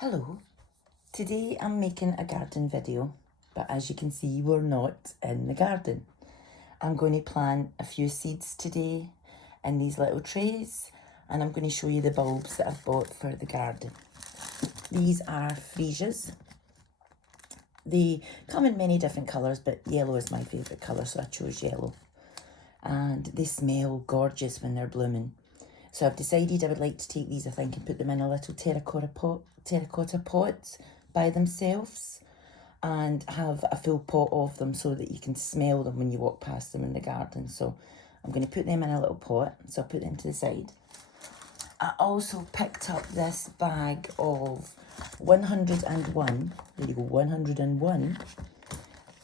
Hello, today I'm making a garden video, but as you can see we're not in the garden. I'm going to plant a few seeds today in these little trays, and I'm going to show you the bulbs that I've bought for the garden. These are freesias. They come in many different colours, but yellow is my favourite colour, so I chose yellow. And they smell gorgeous when they're blooming. So I've decided I would like to take these, I think, and put them in a little terracotta pot by themselves and have a full pot of them so that you can smell them when you walk past them in the garden. So I'm going to put them in a little pot, so I'll put them to the side. I also picked up this bag of 101, there you go, 101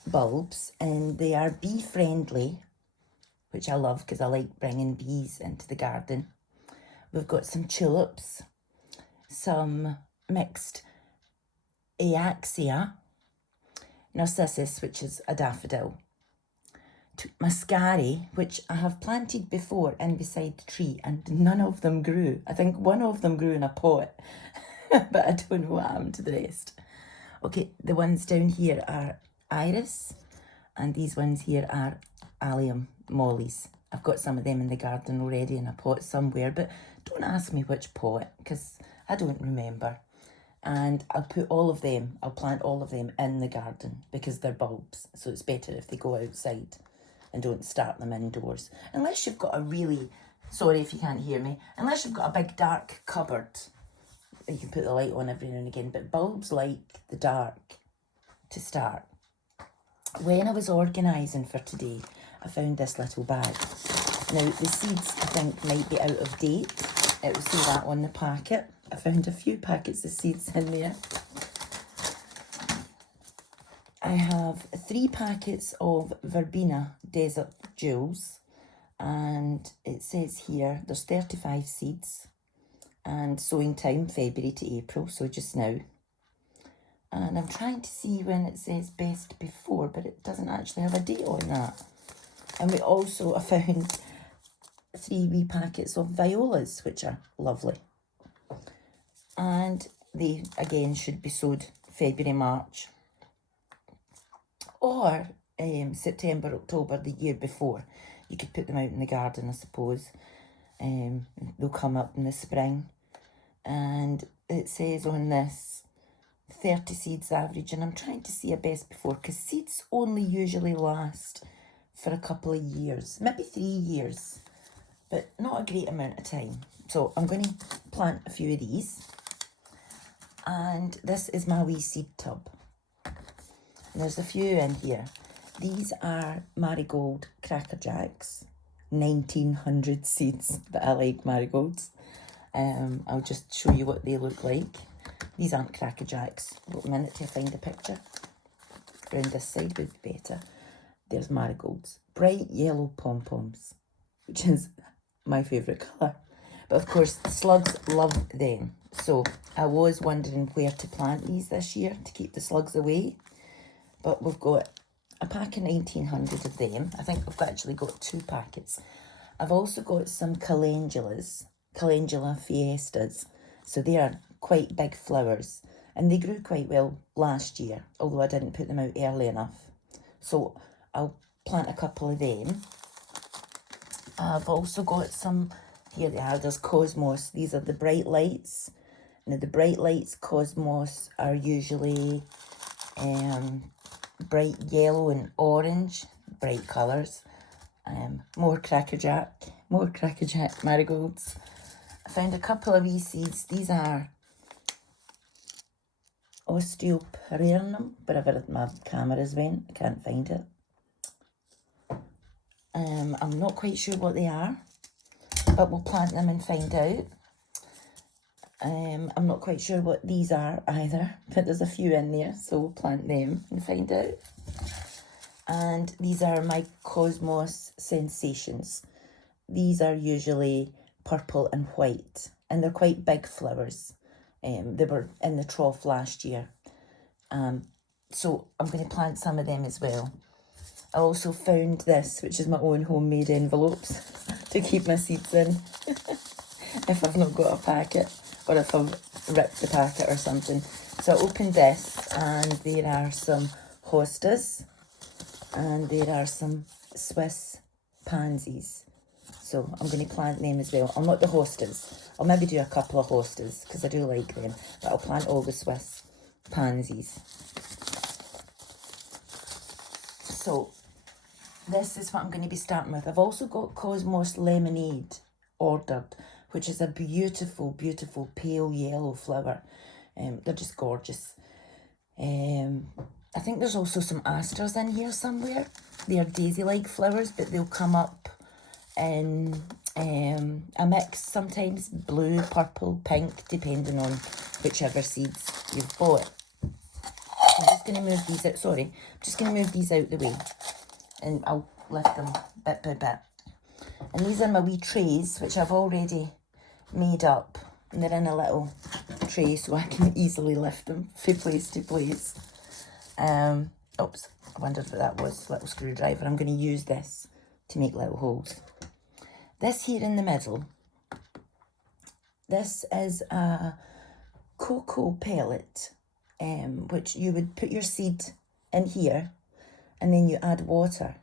bulbs, and they are bee friendly, which I love because I like bringing bees into the garden. We've got some tulips, some mixed Aexia, narcissus, which is a daffodil, mascari, which I have planted before in beside the tree, and none of them grew. I think one of them grew in a pot, but I don't know what happened to the rest. Okay, the ones down here are iris, and these ones here are allium mollies. I've got some of them in the garden already in a pot somewhere, but don't ask me which pot because I don't remember. And I'll put all of them, I'll plant all of them in the garden because they're bulbs. So it's better if they go outside and don't start them indoors. Unless you've got a really, sorry if you can't hear me, unless you've got a big dark cupboard, you can put the light on every now and again. But bulbs like the dark to start. When I was organising for today, I found this little bag. Now, the seeds, I think, might be out of date. It will say that on the packet. I found a few packets of seeds in there. I have 3 packets of Verbena Desert Jewels. And it says here, there's 35 seeds. And sowing time, February to April, so just now. And I'm trying to see when it says best before, but it doesn't actually have a date on that. And we also, I found 3 wee packets of violas, which are lovely. And they, again, should be sowed February, March. Or September, October, the year before. You could put them out in the garden, I suppose. They'll come up in the spring. And it says on this, 30 seeds average, and I'm trying to see a best before because seeds only usually last for a couple of years, maybe 3 years, but not a great amount of time. So I'm going to plant a few of these, and this is my wee seed tub. And there's a few in here. These are Marigold Cracker Jacks, 1900 seeds, but I like Marigolds. I'll just show you what they look like. These aren't Cracker Jacks. Wait a minute till I find a picture. Around this side would be better. There's Marigolds. Bright yellow pom-poms, which is my favourite colour. But of course, slugs love them. So I was wondering where to plant these this year to keep the slugs away. But we've got a pack of 1900 of them. I think we've actually got 2 packets. I've also got some calendulas, Calendula Fiestas. So they are quite big flowers, and they grew quite well last year, although I didn't put them out early enough. So I'll plant a couple of them. I've also got some, here they are, there's Cosmos. These are the bright lights. Now the bright lights Cosmos are usually bright yellow and orange, bright colours. More crackerjack marigolds. I found a couple of wee seeds. These are Osteoperinum, wherever my cameras went, I can't find it. I'm not quite sure what they are, but we'll plant them and find out. I'm not quite sure what these are either, but there's a few in there, so we'll plant them and find out. And these are my Cosmos Sensations. These are usually purple and white, and they're quite big flowers. They were in the trough last year. So I'm going to plant some of them as well. I also found this, which is my own homemade envelopes to keep my seeds in if I've not got a packet. or if I've ripped the packet or something. So I opened this, and there are some hostas, and there are some Swiss pansies. So I'm going to plant them as well. I'll not the hostas. I'll maybe do a couple of hostas because I do like them. But I'll plant all the Swiss pansies. So this is what I'm going to be starting with. I've also got Cosmos Lemonade ordered, which is a beautiful, beautiful pale yellow flower. They're just gorgeous. I think there's also some asters in here somewhere. They are daisy-like flowers, but they'll come up in a mix, sometimes blue, purple, pink, depending on whichever seeds you've bought. I'm just going to move these out, sorry, I'm just going to move these out the way, and I'll lift them bit by bit. And these are my wee trays, which I've already made up, and they're in a little tray so I can easily lift them from place to place. Oops, I wondered what that was, little screwdriver. I'm going to use this to make little holes. This here in the middle, this is a cocoa pellet, which you would put your seed in here, and then you add water,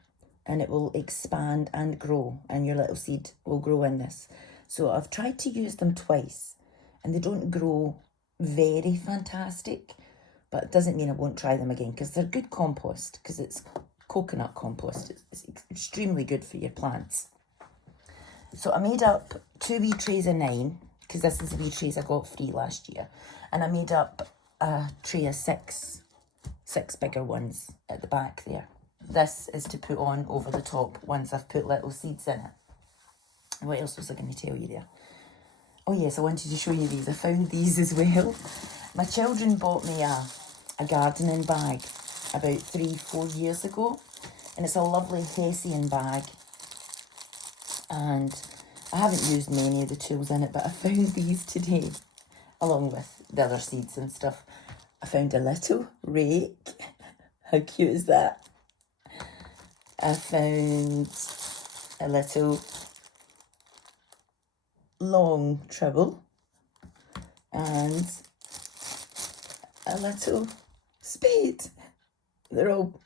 and it will expand and grow, and your little seed will grow in this. So I've tried to use them twice, and they don't grow very fantastic, but it doesn't mean I won't try them again, because they're good compost, because it's coconut compost. It's extremely good for your plants. So I made up 2 wee trays of 9, because this is the wee trays I got free last year, and I made up a tray of 6 bigger ones at the back there. This is to put on over the top once I've put little seeds in it. What else was I going to tell you there? Oh yes, I wanted to show you these. I found these as well. My children bought me a gardening bag about 3-4 years ago, and it's a lovely Hessian bag, and I haven't used many of the tools in it, but I found these today along with the other seeds and stuff. I found a little rake. How cute is that? I found a little long tribble and a little spade. They're all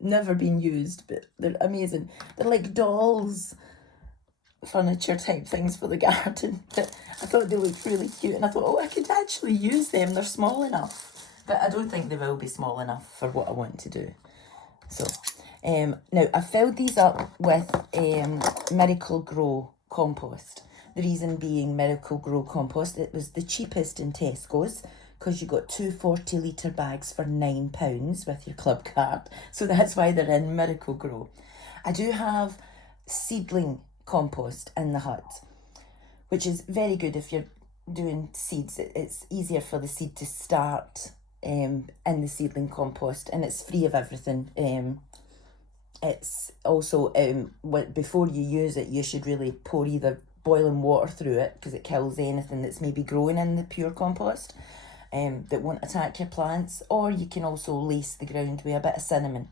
never been used, but they're amazing. They're like dolls, furniture type things for the garden. But I thought they looked really cute, and I thought, oh, I could actually use them. They're small enough, but I don't think they will be small enough for what I want to do. So now I filled these up with Miracle Grow compost. The reason being Miracle Grow compost, it was the cheapest in Tesco's, because you got 2 40-litre bags for £9 with your club card. So that's why they're in Miracle Grow. I do have seedling compost in the hut, which is very good if you're doing seeds. It's easier for the seed to start in the seedling compost, and it's free of everything. It's also, before you use it, you should really pour either boiling water through it, because it kills anything that's maybe growing in the pure compost that won't attack your plants, or you can also lace the ground with a bit of cinnamon,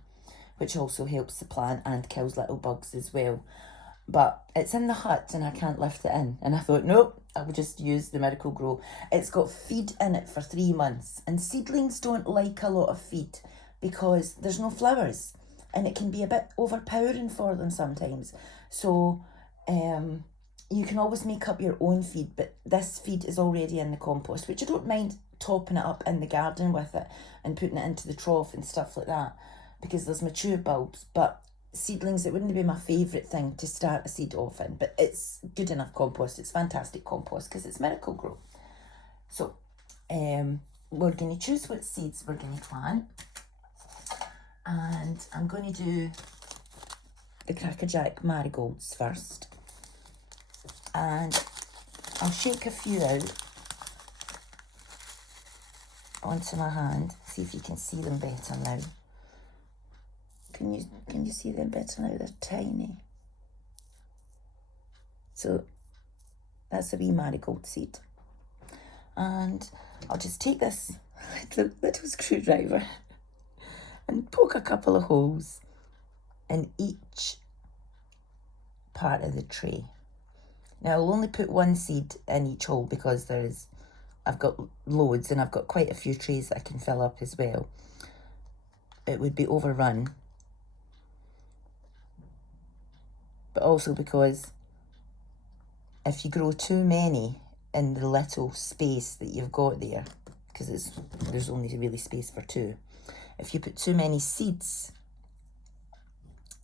which also helps the plant and kills little bugs as well. But it's in the hut and I can't lift it in, and I thought, nope, I will just use the Miracle Grow. It's got feed in it for 3 months, and seedlings don't like a lot of feed because there's no flowers, and it can be a bit overpowering for them sometimes. So you can always make up your own feed, but this feed is already in the compost, which I don't mind topping it up in the garden with it and putting it into the trough and stuff like that, because there's mature bulbs. But seedlings, it wouldn't be my favourite thing to start a seed off in, but it's good enough compost. It's fantastic compost because it's Miracle Grow. So we're going to choose what seeds we're going to plant, and I'm going to do the Crackerjack Marigolds first, and I'll shake a few out onto my hand, see if you can see them better now. Can you see them better now? They're tiny. So that's a wee marigold seed. And I'll just take this little screwdriver and poke a couple of holes in each part of the tray. Now I'll only put 1 seed in each hole because there is I've got loads and I've got quite a few trays that I can fill up as well, it would be overrun. But also because if you grow too many in the little space that you've got there, because there's only really space for two, if you put too many seeds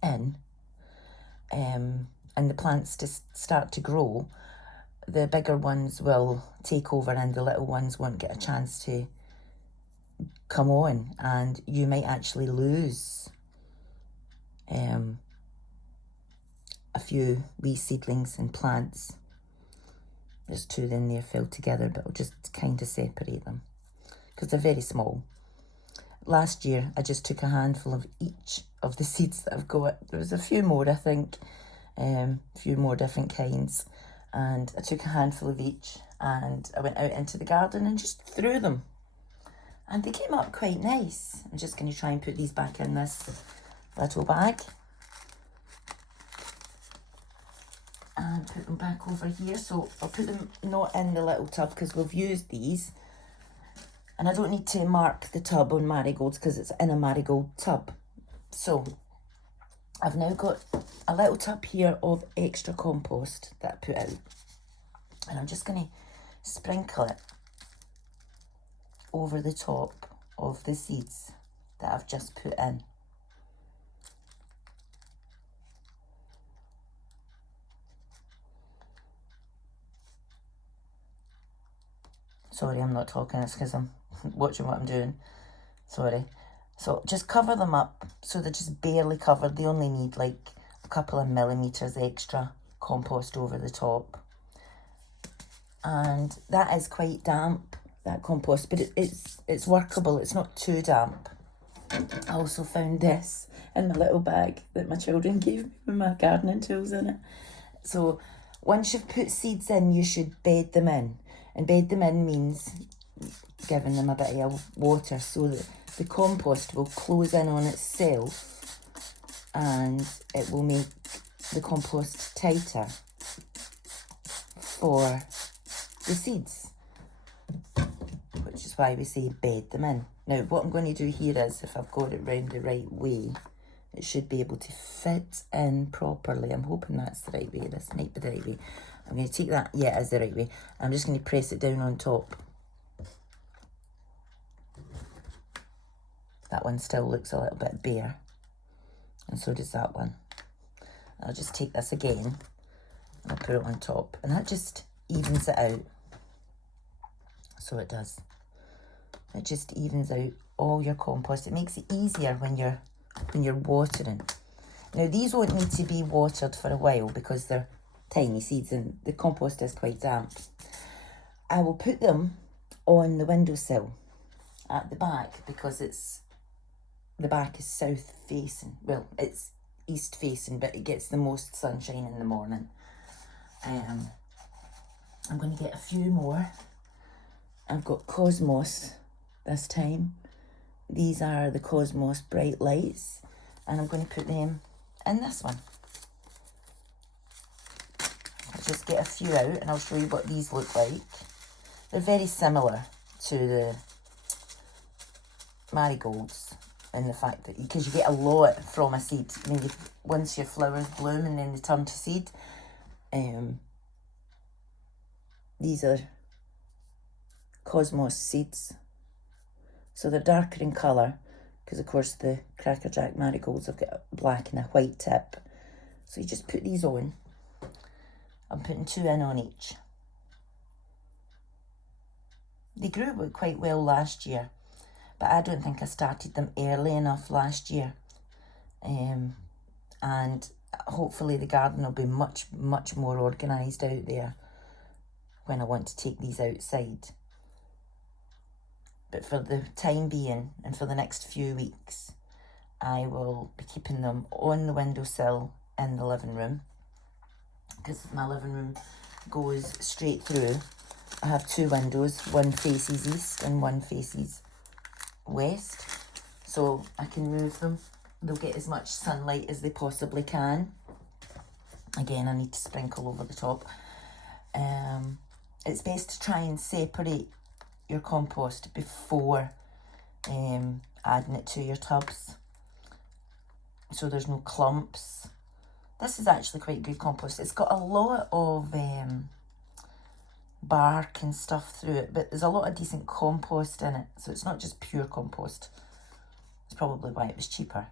in, and the plants just start to grow, the bigger ones will take over and the little ones won't get a chance to come on, and you might actually lose a few wee seedlings and plants. There's two in there filled together, but I'll just kind of separate them because they're very small. Last year, I just took a handful of each of the seeds that I've got. There was a few more, I think, a few more different kinds. And I took a handful of each and I went out into the garden and just threw them. And they came up quite nice. I'm just going to try and put these back in this little bag. And put them back over here. So I'll put them not in the little tub because we've used these. And I don't need to mark the tub on Marigolds because it's in a Marigold tub. So I've now got a little tub here of extra compost that I put out. And I'm just going to sprinkle it over the top of the seeds that I've just put in. Sorry, I'm not talking, it's because I'm watching what I'm doing. Sorry. So just cover them up so they're just barely covered. They only need like a couple of millimetres extra compost over the top. And that is quite damp, that compost, but it's workable. It's not too damp. I also found this in my little bag that my children gave me with my gardening tools in it. So once you've put seeds in, you should bed them in. And bed them in means giving them a bit of water so that the compost will close in on itself and it will make the compost tighter for the seeds, which is why we say bed them in. Now what I'm going to do here is, if I've got it round the right way, it should be able to fit in properly. I'm hoping that's the right way. This might be the right way. I'm going to take that, yeah, it is the right way. I'm just going to press it down on top. That one still looks a little bit bare, and so does that one. I'll just take this again and I'll put it on top, and that just evens it out. So it does. It just evens out all your compost. It makes it easier when you're watering. Now these won't need to be watered for a while because they're tiny seeds and the compost is quite damp. I will put them on the windowsill at the back because the back is south facing. Well, it's east facing, but it gets the most sunshine in the morning. I'm going to get a few more. I've got Cosmos this time. These are the Cosmos Bright Lights, and I'm going to put them in this one. I'll just get a few out and I'll show you what these look like. They're very similar to the Marigolds in the fact that, because you get a lot from a seed. I mean, once your flowers bloom and then they turn to seed. These are Cosmos seeds. So they're darker in colour because, of course, the Cracker Jack Marigolds have got a black and a white tip. So you just put these on. I'm putting 2 in on each. They grew quite well last year, but I don't think I started them early enough last year. And hopefully the garden will be much, much more organised out there when I want to take these outside. But for the time being and for the next few weeks, I will be keeping them on the windowsill in the living room, because my living room goes straight through. I have 2 windows, one faces east and one faces west, so I can move them. They'll get as much sunlight as they possibly can. Again, I need to sprinkle over the top. It's best to try and separate your compost before adding it to your tubs, so there's no clumps. This is actually quite good compost. It's got a lot of bark and stuff through it, but there's a lot of decent compost in it, so it's not just pure compost. It's probably why it was cheaper,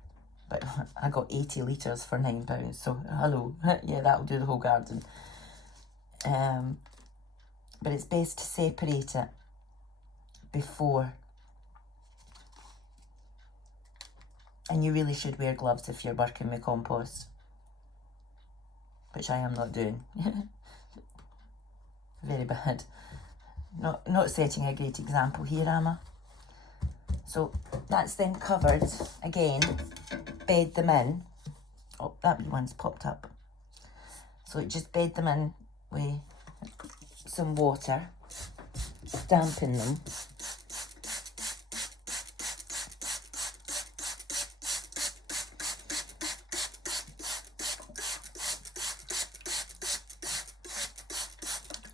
but I got 80 litres for £9, so hello. Yeah, that'll do the whole garden. But it's best to separate it before, and you really should wear gloves if you're working with compost, which I am not doing. Very bad. Not setting a great example here, am I? So that's then covered. Again, bed them in. Oh, that wee one's popped up. So just bed them in with some water, dampen them.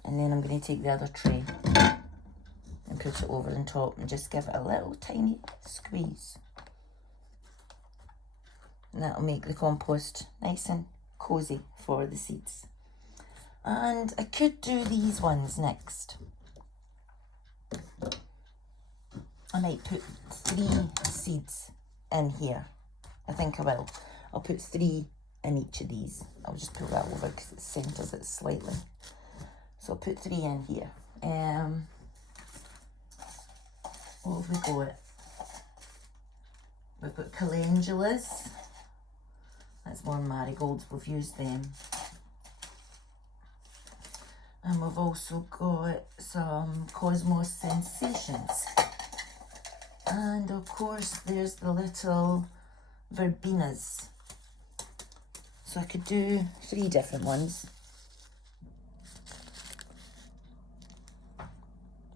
And then I'm going to take the other tray and put it over on top and just give it a little tiny squeeze. And that'll make the compost nice and cosy for the seeds. And I could do these ones next. I might put 3 seeds in here. I think I will. I'll put 3 in each of these. I'll just pull that over because it centres it slightly. So I'll put 3 in here. What have we got? We've got Calendulas. That's more Marigolds. We've used them. And we've also got some Cosmos Sensations. And of course there's the little Verbenas. So I could do 3 different ones.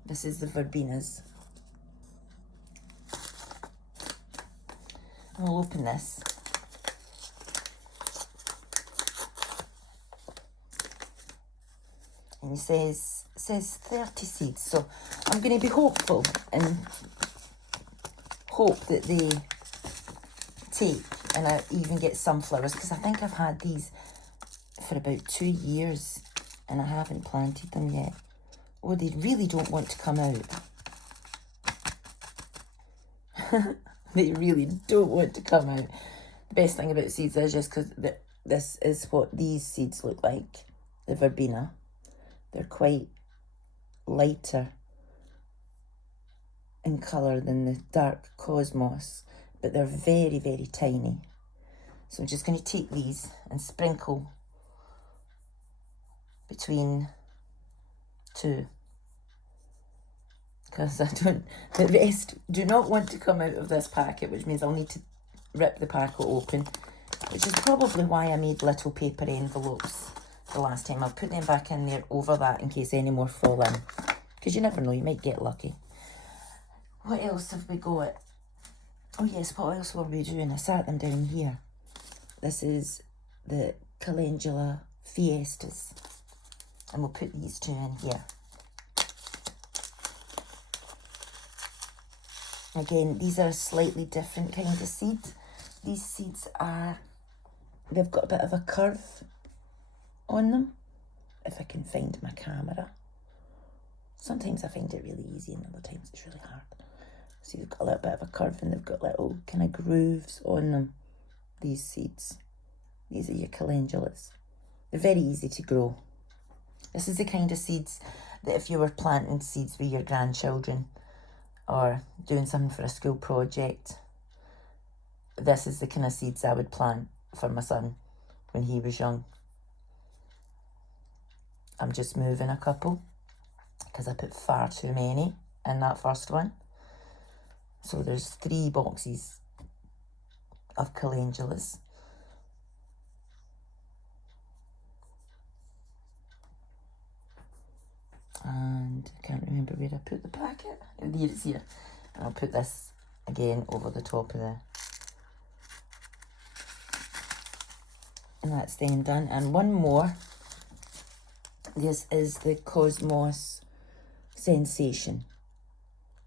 This is the Verbenas. I'll open this. And it says 30 seeds. So I'm going to be hopeful and hope that they take and I even get sunflowers, because I think I've had these for about 2 years and I haven't planted them yet. Oh, they really don't want to come out. They really don't want to come out. The best thing about seeds is just because this is what these seeds look like, the Verbena. They're quite lighter in colour than the dark Cosmos, but they're very, very tiny. So I'm just going to take these and sprinkle between 2. Because the rest do not want to come out of this packet, which means I'll need to rip the packet open, which is probably why I made little paper envelopes the last time. I'll put them back in there over that in case any more fall in, because you never know, you might get lucky. What else have we got? Oh yes, what else were we doing? I sat them down here. This is the Calendula Fiestas, and we'll put these 2 in here. Again, these are a slightly different kind of seed. These seeds they've got a bit of a curve on them, if I can find my camera. Sometimes I find it really easy and other times it's really hard. See, they've got a little bit of a curve and they've got little kind of grooves on them, these seeds. These are your calendulas. They're very easy to grow. This is the kind of seeds that if you were planting seeds with your grandchildren or doing something for a school project, this is the kind of seeds I would plant for my son when he was young. I'm just moving a couple because I put far too many in that first one. So there's 3 boxes of calendulas. And I can't remember where I put the packet. There it's here. And I'll put this again over the top of there. And that's then done. And one more. This is the Cosmos Sensation.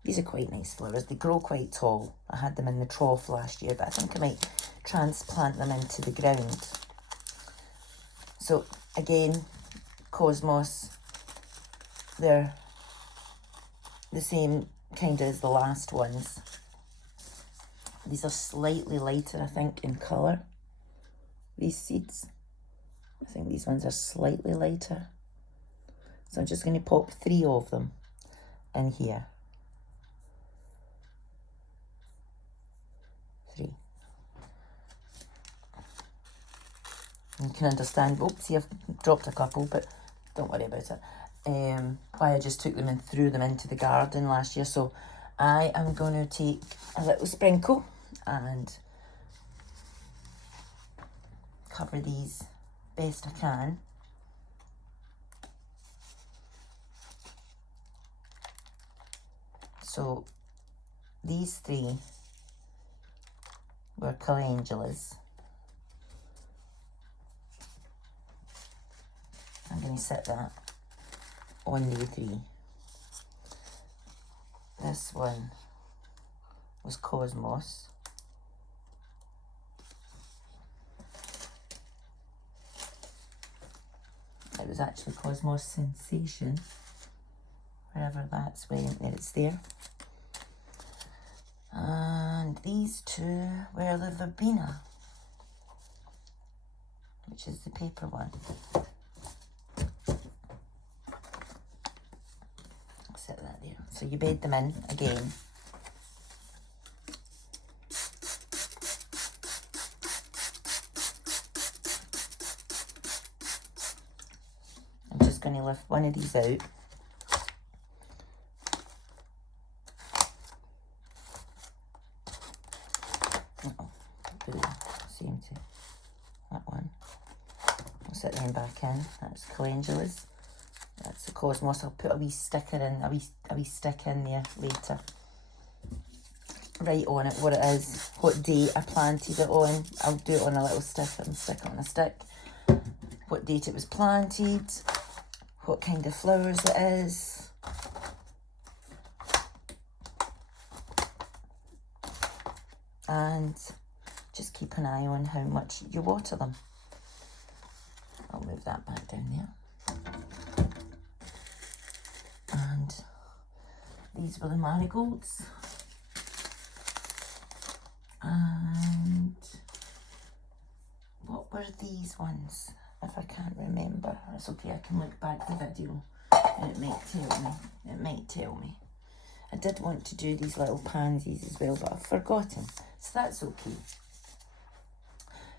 These are quite nice flowers. They grow quite tall. I had them in the trough last year, but I think I might transplant them into the ground. So again, Cosmos, they're the same kind as the last ones. These are slightly lighter, I think, in colour. These seeds. I think these ones are slightly lighter. So I'm just going to pop 3 of them in here. 3. You can understand, see, I've dropped a couple, but don't worry about it. Why I just took them and threw them into the garden last year. So I am going to take a little sprinkle and cover these best I can. So these 3 were calendulas. I'm going to set that on the 3. This one was Cosmos. It was actually Cosmos Sensation. Wherever that's went, there it's there. And these 2 were the Verbena, which is the paper one. I'll set that there. So you bed them in again. I'm just going to lift one of these out. Same to that one. I'll set them back in. That's Calendulas. That's the Cosmos. I'll put a wee sticker in, a wee stick in there later. Write on it what it is, what date I planted it on. I'll do it on a little stick and stick it on a stick. What date it was planted, what kind of flowers it is. And just keep an eye on how much you water them. I'll move that back down there. And these were the Marigolds. And what were these ones? If I can't remember, it's okay, I can look back the video and it might tell me. It might tell me. I did want to do these little pansies as well, but I've forgotten. So that's okay.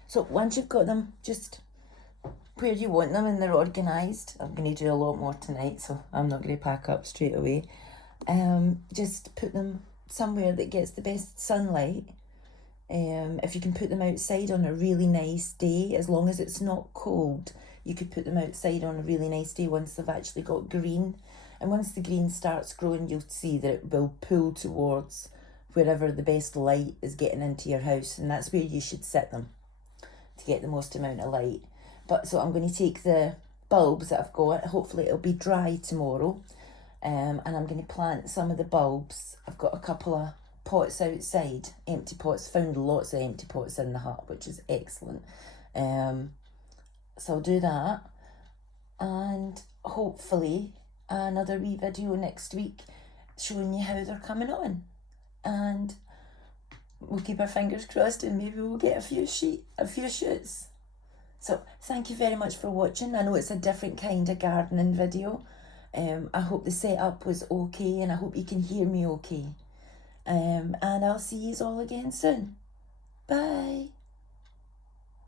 So once you've got them just where you want them and they're organised, I'm going to do a lot more tonight, so I'm not going to pack up straight away. Just put them somewhere that gets the best sunlight. If you can put them outside on a really nice day, as long as it's not cold, you could put them outside on a really nice day once they've actually got green. And once the green starts growing, you'll see that it will pull towards wherever the best light is getting into your house, and that's where you should set them to get the most amount of light. But so I'm going to take the bulbs that I've got, hopefully it'll be dry tomorrow, and I'm going to plant some of the bulbs. I've got a couple of pots outside, empty pots, found lots of empty pots in the hut, which is excellent. So I'll do that, and hopefully another wee video next week showing you how they're coming on, and we'll keep our fingers crossed and maybe we'll get a few shoots. So thank you very much for watching. I know it's a different kind of gardening video. I hope the setup was okay and I hope you can hear me okay. And I'll see you all again soon. Bye.